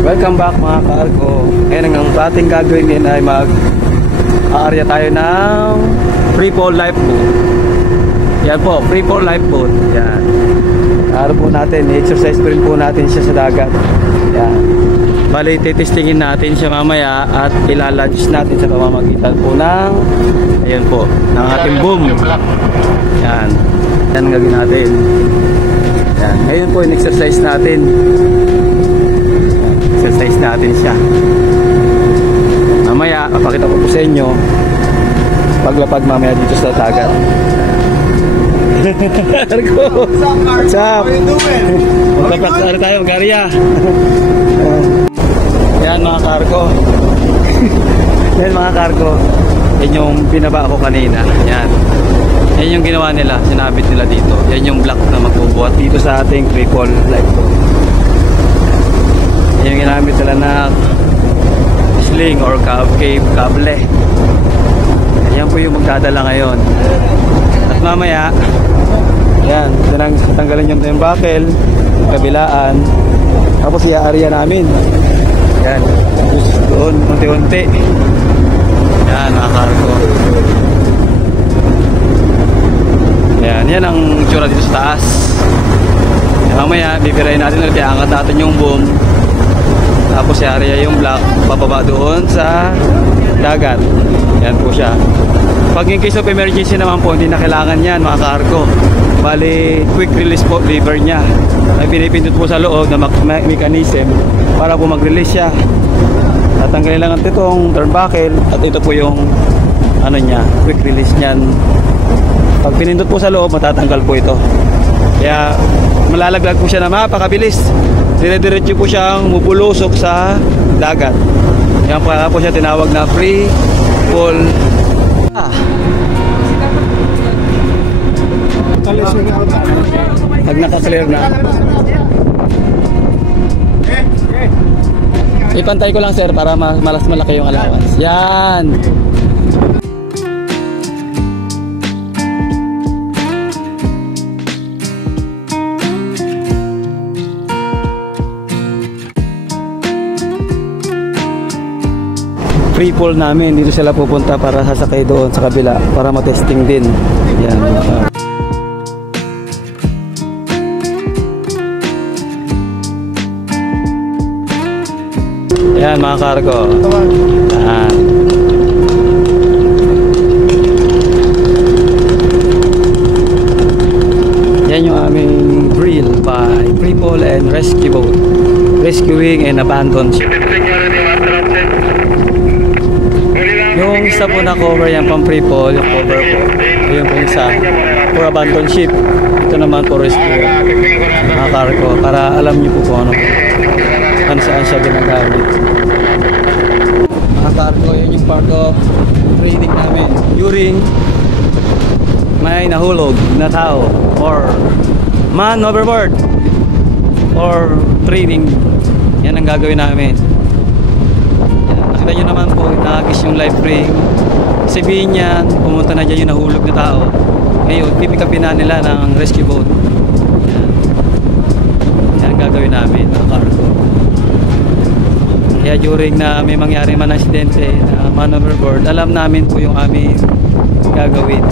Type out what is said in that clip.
Welcome back mga ka-arko. Ngayon ang ating gagawin ngayon ay mag-aarya tayo ng free fall lifeboat. Yan po, free fall lifeboat. Yan. Araw po natin, i-exercise po rin po natin siya sa dagat. Yan. Bali, titestingin natin siya mamaya at ilalunch natin sa pamamagitan po ng ayun po, ng ating boom. Yan. Yan ang gagawin natin. Yan. Ngayon po, in-exercise natin. Exercise natin siya. Mamaya, papakita ko po sa inyo paglapag mamaya dito sa dagat. Arko! What's up? What are you doing? Magpapaksara tayo, Garya. Yan mga karko. Yan mga karko. Yan yung binaba ko kanina. Yan. Yan yung ginawa nila. Sinabit nila dito. Yan yung block na magbubuhat dito sa ating free fall lifeboat. Yan yung ginamit nila na sling or kable. Yan po yung magdadala ngayon. At mamaya, yan, tanggalin yung buckle, kabilaan, tapos i-aarya namin. Yan, doon, unti-unti. Yan, mga karko. Yan, yan ang tsura dito sa taas. Mamaya, bibirayin natin ulit, angat natin yung boom. Tapos i-aarya yung block, bababa doon sa dagat. Yan po siya. Pag in case of emergency naman po, hindi na kailangan yan mga ka-arko. Bali, quick release po, lever niya. Ay pinipindot po sa loob na mechanism para po mag-release siya. Tatanggalin lang ang itong turnbuckle at ito po yung ano niya, quick release niyan. Pag pinindot po sa loob, matatanggal po ito. Kaya malalaglag po siya na mapakabilis. Dire-diretso po siyang mubulusok sa dagat. Yan po siya tinawag na free fall. Pag naka-clear na, ipantay ko lang sir para malas malaki yung allowance. Yan. Free fall namin, dito sila pupunta para sasakay doon sa kabila para matesting din. Yan. Yan mga kargo. Yan. Yan yung aming drill by Free Fall and Rescue Boat. Rescuing and abandoned ship. Yung isa po na cover yan pang free fall, yung cover po. Yung po isa for abandoned ship. Ito naman po rescue mga cargo para alam niyo po kung ano saan siya ginagamit. Mga cargo, yun yung part of training namin. During may nahulog na tao or man overboard or training, yan ang gagawin namin. Nakita nyo naman po, nakagis yung life ring. Sabihin niyan, pumunta na dyan yung nahulog na tao. Ngayon, pipikapin na nila ng rescue boat. Yan. Yan ang gagawin namin, mga cargo. Kaya during na may mangyari man aksidente, man overboard, alam namin po yung aming gagawin.